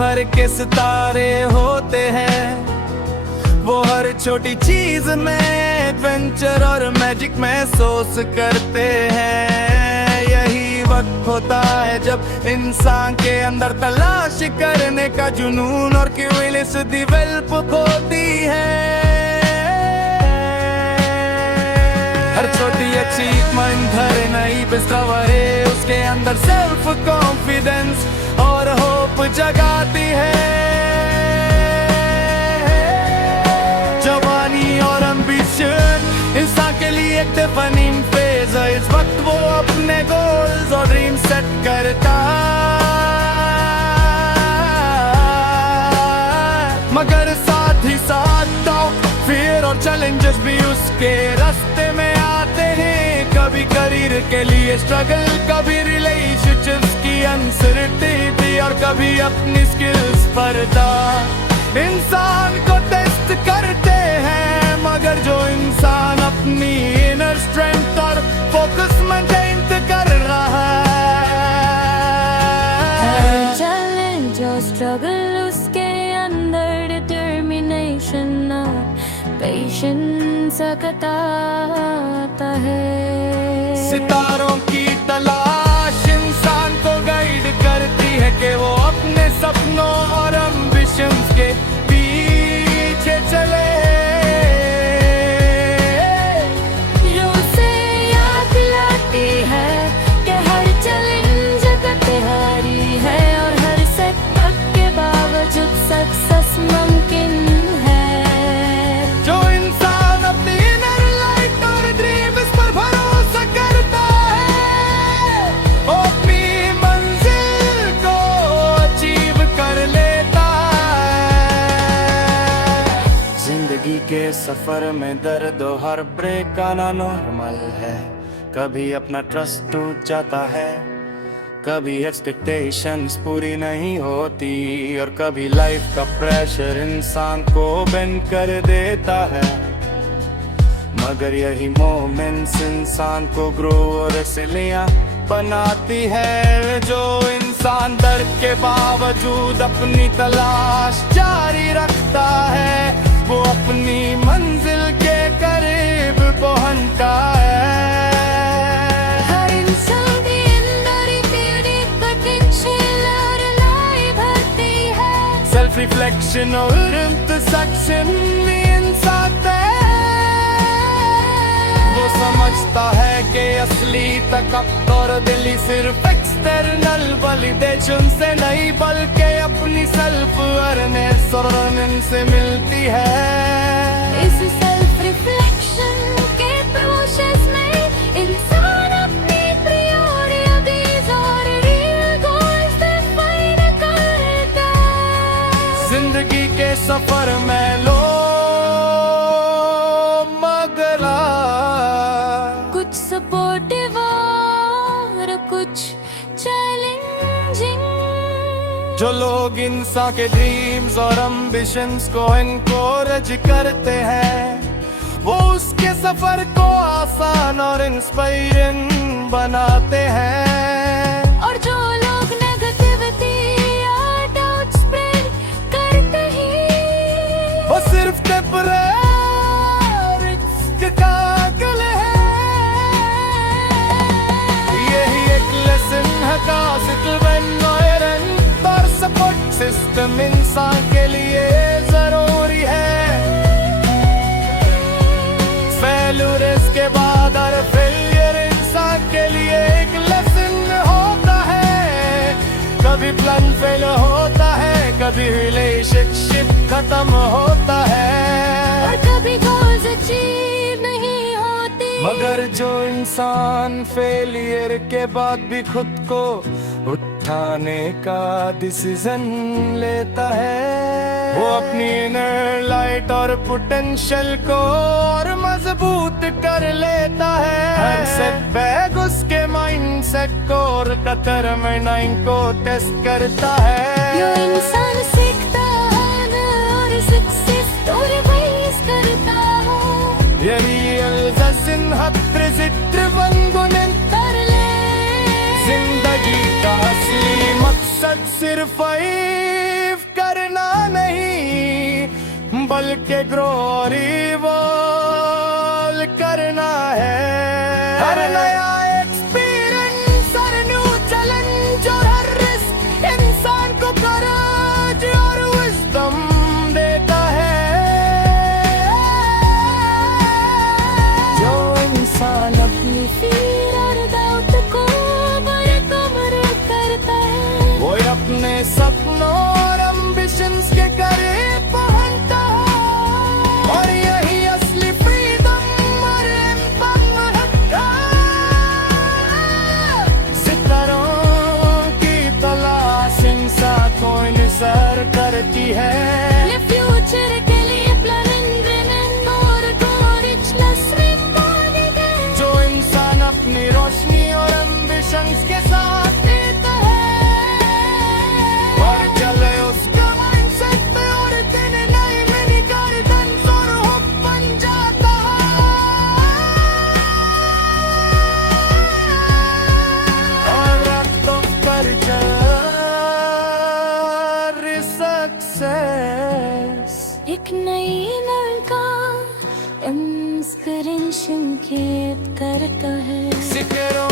भर के सितारे होते हैं। वो हर छोटी चीज में एडवेंचर और मैजिक महसूस करते हैं। यही वक्त होता है जब इंसान के अंदर तलाश करने का जुनून और क्यूरियस डेवलप होती है। हर छोटी अचीवमेंट हर नई डिस्कवरी उसके अंदर सेल्फ कॉन्फिडेंस और होप जगाती है। जवानी और एम्बिशन इंसान के लिए एक डिफाइनिंग फेज है। इस वक्त वो अपने गोल्स और ड्रीम सेट करता मगर साथ ही साथ डाउट फियर और चैलेंजेस भी उसके रास्ते में आते हैं। कभी करियर के लिए स्ट्रगल, कभी रिलेशनशिप्स की अनसर्टेनिटी और कभी अपनी स्किल्स पर डाउट इंसान को टेस्ट करते हैं। मगर जो इंसान अपनी इनर स्ट्रेंथ और फोकस मेंटेन कर रहा है, चैलेंज और स्ट्रगल उसके अंदर डिटर्मिनेशन और पेशेंस आता है। सितारों की तलाश इंसान को गाइड करती है कि वो अपने सपनों और एम्बिशंस के पीछे चले। जो उसे याद दिलाती है कि हर चैलेंज कठिनाई है और हर सेटबैक के बावजूद सक्सेस मुमकिन है। जो इंसान अपनी इनर लाइट और ड्रीम्स पर भरोसा करता है वो अपनी मंजिल को अचीव कर लेता है। जिंदगी के सफर में दर्द और हर ब्रेक आना नॉर्मल है। कभी अपना ट्रस्ट टूट जाता है, कभी एक्सपेक्टेशंस पूरी नहीं होती और कभी लाइफ का प्रेशर इंसान को बेंड कर देता है। मगर यही मोमेंट्स इंसान को ग्रो और रेसिलिएंट बनाती है। जो इंसान दर्द के बावजूद अपनी तलाश जारी रखता है वो अपनी मंजिल के करीब पहुंचता है। हर इंसान के अंदर एक पोटेंशियल और लाइफ भरती है। सेल्फ रिफ्लेक्शन और इंटरसेक्शन में इंसान वो समझता है कि असली ताकत और दिली सिर्फ एक्सटर्नल वैलिडेशन से नहीं बल्कि अपनी सेल्फ अवेयरनेस और अर्निंग से मिलती है। इस सेल्फ रिफ्लेक्शन के प्रोसेस में इंसान अपनी प्रायोरिटीज और रियल गोल्स डिफाइन करता है। जिंदगी के सफर में लो मगला कुछ सपोर्टिव और कुछ चैलेंजिंग। जो लोग इंसान के ड्रीम्स और एम्बिशंस को एनकरेज करते हैं वो उसके सफर को आसान और इंस्पायरिंग बनाते हैं। और जो लोग नेगेटिविटी या डाउट स्प्रेड करते हैं वो सिर्फ टेम्परेरी कागल है। यही एक लेसन है का और सपोर्ट सिस्टम इंसान के लिए जरूरी है। फेल्यूर के बाद हर फेलियर इंसान के लिए एक लेसन होता है। कभी प्लान फेल होता है, कभी रिलेशनशिप खत्म होता है और कभी गोल्स अचीव नहीं होती। मगर जो इंसान फेलियर के बाद भी खुद को उठाने का डिसीजन लेता है वो अपनी इनर लाइट और पोटेंशियल को और मजबूत कर लेता है। हर सेटबैक उसके माइंडसेट को और डिटरमिनेशन को टेस्ट करता है। जो इंसान सीखता है ना और सक्सेस तो रिवाइज करता है। ये रियल जैसन हत्र जित्र बंगुन जिंदगी का असली मकसद सिर्फ के ग्रो और इवॉल्व करना है। हर नया एक्सपीरियंस, हर न्यू चैलेंज और हर रिस्क इंसान को करेज और विजडम देता है। जो इंसान अपनी फिर और डाउट को बरकरार करता है, वो अपने सपनों और एम्बिशंस के करीब पहुंचता है। और यही असली फ्रीडम और एम्पावरमेंट है। सितारों की तलाश इंसान को इंसर करती है। ये फ्यूचर के लिए प्लानिंग ड्रीमिंग और रिचनेस रिकॉर्डिंग है। जो इंसान अपनी रोशनी और एम्बिशंस के साथ जीता है और चले उसका माइंडसेट पे, और दिन नई मिनी गार्डन्स और होप बन जाता है। और रातों पर जारी सक्सेस एक नई लड़का इंस्पिरेशन क्रिएट करता है। सिकरों